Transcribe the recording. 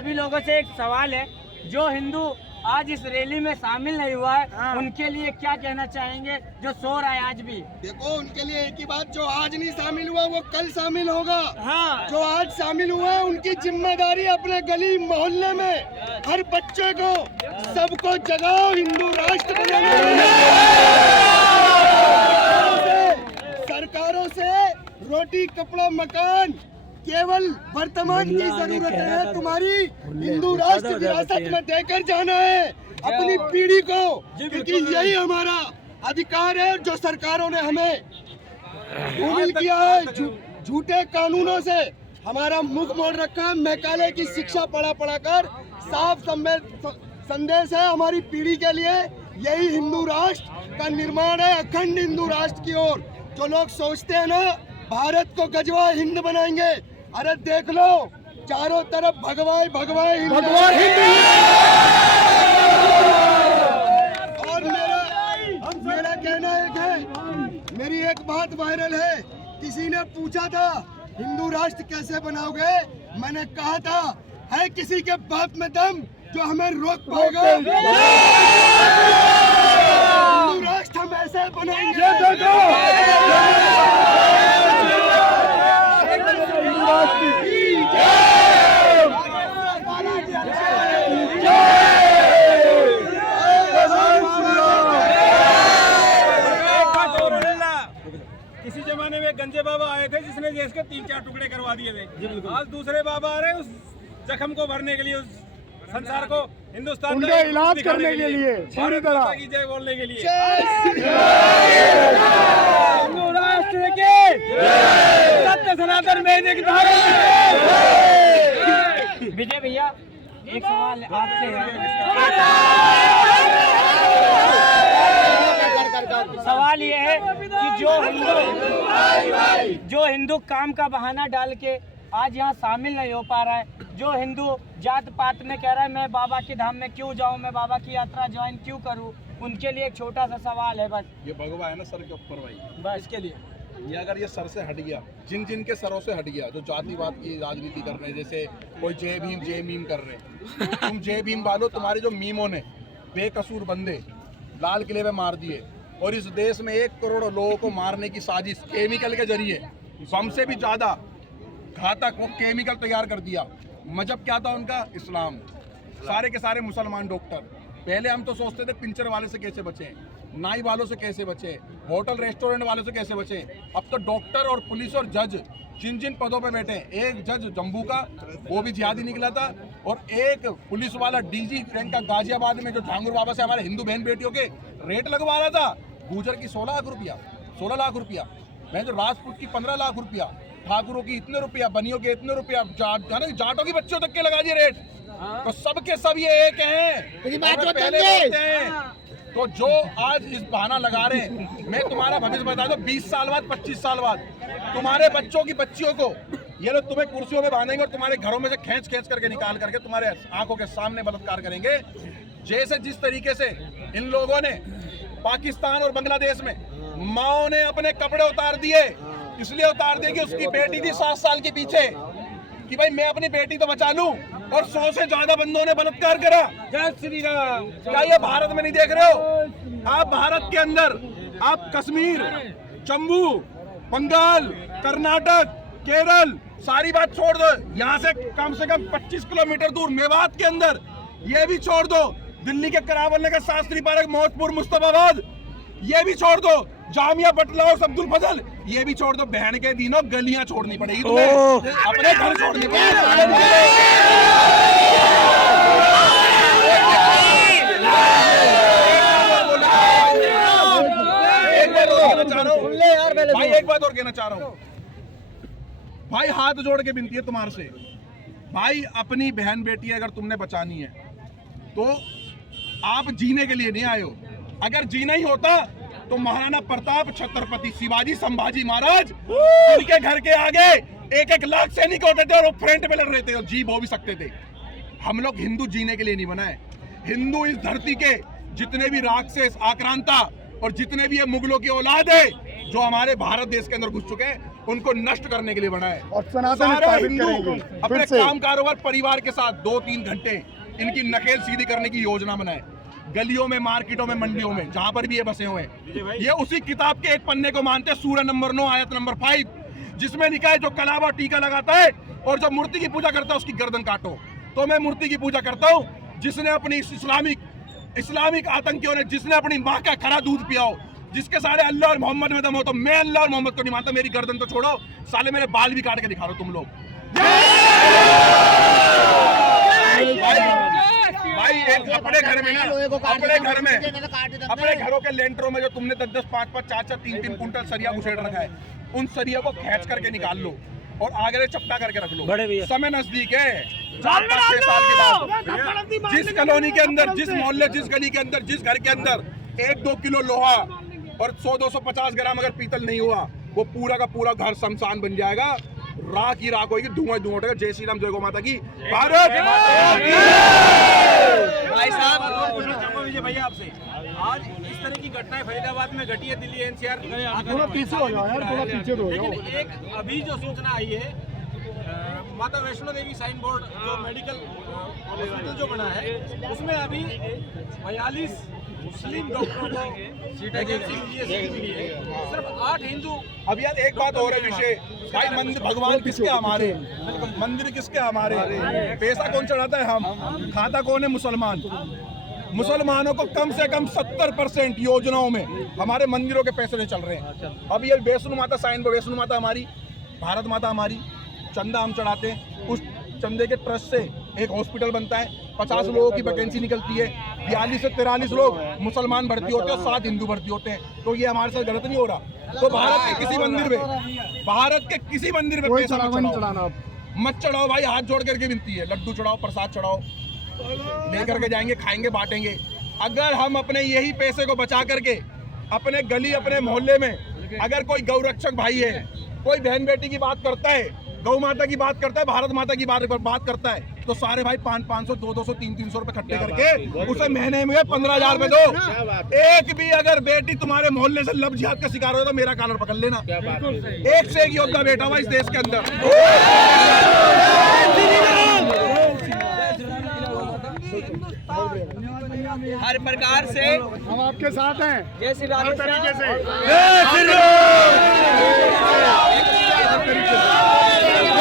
सभी लोगों से एक सवाल है, जो हिंदू आज इस रैली में शामिल नहीं हुआ है, उनके लिए क्या कहना चाहेंगे, जो सो रहा है आज भी? देखो, उनके लिए एक ही बात, जो आज नहीं शामिल हुआ वो कल शामिल होगा। हाँ। जो आज शामिल हुआ है उनकी जिम्मेदारी अपने गली मोहल्ले में हर बच्चे को, सबको जगाओ, हिंदू राष्ट्र बनाने। सरकारों से रोटी कपड़ा मकान केवल वर्तमान की जरूरत है, तुम्हारी हिंदू राष्ट्र विरासत में देकर जाना है अपनी पीढ़ी को, क्योंकि यही हमारा अधिकार है जो सरकारों ने हमें धूमिल किया है। झूठे कानूनों से हमारा मुख मोड़ रखा है। मैकाले की शिक्षा पढ़ा कर साफ संदेश है हमारी पीढ़ी के लिए, यही हिंदू राष्ट्र का निर्माण है, अखंड हिंदू राष्ट्र की ओर। जो लोग सोचते हैं ना भारत को गजवा हिंद बनाएंगे, अरे देख लो चारों तरफ भगवाए भगवाए हिंद। और मेरा कहना एक है, मेरी एक बात वायरल है, किसी ने पूछा था हिंदू राष्ट्र कैसे बनाओगे, मैंने कहा था है किसी के बाप में दम जो हमें रोक पाएगा। हिंदू राष्ट्र हम ऐसे बनाएंगे। किसी जमाने में गंजे बाबा आए थे जिसने देश के 3-4 टुकड़े करवा दिए थे। आज दूसरे बाबा आ रहे हैं उस जख्म को भरने के लिए, उस संसार को हिंदुस्तान का इलाज करने के लिए, पूरी तरह की जय बोलने के लिए। हिंदू राष्ट्र के सत्य सनातन वैदिक धर्म। विजय भैया, एक सवाल आपसे है। सवाल ये है कि जो हिंदू काम का बहाना डाल के आज यहाँ शामिल नहीं हो पा रहा है, जो हिंदू जात पात में कह रहा है मैं बाबा के धाम में क्यों जाऊँ, मैं बाबा की यात्रा ज्वाइन क्यों करूँ, उनके लिए एक छोटा सा सवाल है बस। ये भगवा है ना सर के ऊपर भाई, बस इसके लिए ये अगर ये सर से हट गया, जिन के सरों से हट गया, जो जातिवाद की राजनीति कर रहे हैं, जैसे कोई जय भीम कर रहे हैं, तुम जय भीम वालों, तुम्हारे जो मीमों ने बेकसूर बंदे लाल किले में मार दिए, और इस देश में 1 करोड़ लोगों को मारने की साजिश केमिकल के जरिए, बम से भी ज्यादा घातक वो केमिकल तैयार कर दिया। मजहब क्या था उनका? इस्लाम। सारे के सारे मुसलमान डॉक्टर। पहले हम तो सोचते थे पिंचर वाले से कैसे बचें, नाई वालों से कैसे बचें, होटल रेस्टोरेंट वालों से कैसे बचें। अब तो डॉक्टर और पुलिस और जज जिन पदों पे बैठे, एक जज जम्मू का वो भी जिहादी निकला था, और एक पुलिस वाला डीजी रैंक का गाजियाबाद में जो झांगुर बाबा से हमारे हिंदू बहन बेटियों के रेट लगवा रहा था। गुजर की 16 लाख रुपया, मैं जो राजपूत की 15 लाख रुपया, ठाकुरों की इतने रुपया, बनियों के इतने रुपया, जाटों की बच्चों तक के लगा दिए रेट। तो सबके सब ये एक हैं, पहले हैं। तो जो आज इस बहाना लगा रहे हैं, मैं तुम्हारा भविष्य बता दूं, 20 साल बाद 25 साल बाद तुम्हारे बच्चों की बच्चियों को ये लोग तुम्हें कुर्सियों में बांधेंगे और तुम्हारे घरों में से खींच करके निकाल करके तुम्हारे आंखों के सामने बलात्कार करेंगे। जैसे जिस तरीके से इन लोगों ने पाकिस्तान और बांग्लादेश में माओ ने अपने कपड़े उतार दिए, इसलिए उतार दिए कि उसकी बेटी थी 7 साल के पीछे, कि भाई मैं अपनी बेटी तो बचा लूं, और 100 से ज्यादा बंदों ने बलात्कार करा। जय श्री राम। क्या ये भारत में नहीं देख रहे हो? आप भारत के अंदर आप कश्मीर, जम्मू, बंगाल, कर्नाटक, केरल, सारी बात छोड़ दो, यहाँ से कम 25 किलोमीटर दूर मेवात के अंदर ये भी छोड़ दो, दिल्ली के करावल नगर, शास्त्री पार्क, मौजपुर, मुस्तफाबाद ये भी छोड़ दो, जामिया बटला और अब्दुल फजल ये भी छोड़ दो। बहन के दिनों गलियां छोड़नी पड़ेगी तुम्हें, अपने घर छोड़नी पड़ेगी। भाई एक बात और कहना चाह रहा हूँ भाई, हाथ जोड़ के विनती है तुम्हारे से भाई, अपनी बहन बेटी अगर तुमने बचानी है तो आप जीने के लिए नहीं आए हो। अगर जीना ही होता तो महाराणा प्रताप, छत्रपति शिवाजी, संभाजी महाराज उनके घर के आगे 1-1 लाख सैनिक होते थे और वो फ्रंट पे लड़ रहे थे और जी बो भी सकते थे। हम लोग हिंदू जीने के लिए नहीं बनाए। हिंदू इस धरती के जितने भी राक्षस, आक्रांता और जितने भी ये मुगलों की औलाद है जो हमारे भारत देश के अंदर घुस चुके हैं, उनको नष्ट करने के लिए बना है। और सनातन सारे स्थापित हिंदू करेंगे। अपने फिर से काम कारोबार परिवार के साथ 2-3 घंटे इनकी नकेल सीधी करने की योजना बनाए। गलियों में, मार्केटों में, मंडियों में, जहां पर भी ये बसे हुए हैं, ये उसी किताब के एक पन्ने को मानते हैं, सूरह नंबर 9 आयत नंबर 5, जिसमें लिखा है जो कलावा टीका लगाता है और जब मूर्ति की पूजा करता है उसकी गर्दन काटो। तो मैं मूर्ति की पूजा करता हूँ जिसने अपनी इस्लामिक आतंकियों ने, जिसने अपनी माँ का खरा दूध पिया हो, जिसके सारे अल्लाह और मोहम्मद में दम हो, तो मैं अल्लाह और मोहम्मद को नहीं मानता। मेरी गर्दन तो छोड़ो, साले मेरे बाल भी काट के दिखा रहे हो तुम लोग। भाई एक अपने घर में ना, अपने घरों के लेंटरों में जो तुमने 10-10, 5-5, 4-4, 3-3 कुंटल सरिया घुसेड़ रखा है, उन सरिया को खींच करके निकाल लो और आगे चपटा करके रख लो। समय नजदीक है, 4-5-6 साल के बाद जिस कॉलोनी के अंदर, जिस मोहल्ले, जिस गली के अंदर, जिस घर के अंदर 1-2 किलो लोहा और 100-250 ग्राम अगर पीतल नहीं हुआ, वो पूरा का पूरा घर शमशान बन जाएगा, राख ही राख होगी, धुआं धुआं उठेगा। जय श्री राम, जय गौ माता की। भारत भाई साहब पूछना चाहूंगा विजय भैया आपसे, आज इस तरह की घटनाएं फरीदाबाद में घटी है, दिल्ली एनसीआर थोड़ा पीछे हो जाओ यार, थोड़ा पीछे हो जाओ। लेकिन एक अभी जो सूचना आई है, माता वैष्णो देवी साइन बोर्ड जो मेडिकल हॉस्पिटल जो बना है, उसमें अभी 42 मुस्लिम डॉक्टरों को वैकेंसी मिली है, सिर्फ 8 हिंदू। अब यार एक बात और है विषय, भाई मंदिर भगवान किसके हमारे, मंदिर किसके हमारे, पैसा कौन चढ़ाता है, हम, खाता कौन है, मुसलमान। मुसलमानों को कम से कम 70% योजनाओं में हमारे मंदिरों के पैसे नहीं चल रहे हैं। अब ये वैष्णो माता साइन बोर्ड, वैष्णो माता हमारी, भारत माता हमारी, चंदा हम चढ़ाते हैं, उस चंदे के ट्रस्ट से एक हॉस्पिटल बनता है, 50 लोगों की वैकेंसी निकलती है, 42 से 43 लोग मुसलमान भर्ती होते हैं और 7 हिंदू भर्ती होते हैं। तो ये हमारे साथ गलत नहीं हो रहा? तो भारत के किसी मंदिर में, भारत के किसी मंदिर में पैसा मत चढ़ाओ भाई, हाथ जोड़ करके विनती है, लड्डू चढ़ाओ, प्रसाद चढ़ाओ, लेकर के जाएंगे, खाएंगे, बांटेंगे। अगर हम अपने यही पैसे को बचा करके अपने गली, अपने मोहल्ले में अगर कोई गौरक्षक भाई है, कोई बहन बेटी की बात करता है, गौ माता की बात करता है, भारत माता की बात करता है, तो सारे भाई 500, 200, 300 रुपए इकट्ठे करके उसे महीने में 15,000 रुपए दो। एक भी अगर बेटी तुम्हारे मोहल्ले से लव जिहाद का शिकार हो तो मेरा कॉलर पकड़ लेना। एक से एक योद्धा बेटा हुआ इस देश के अंदर। हर प्रकार से हम आपके साथ हैं, जय श्री राम, हर तरीके से। जय श्री राम।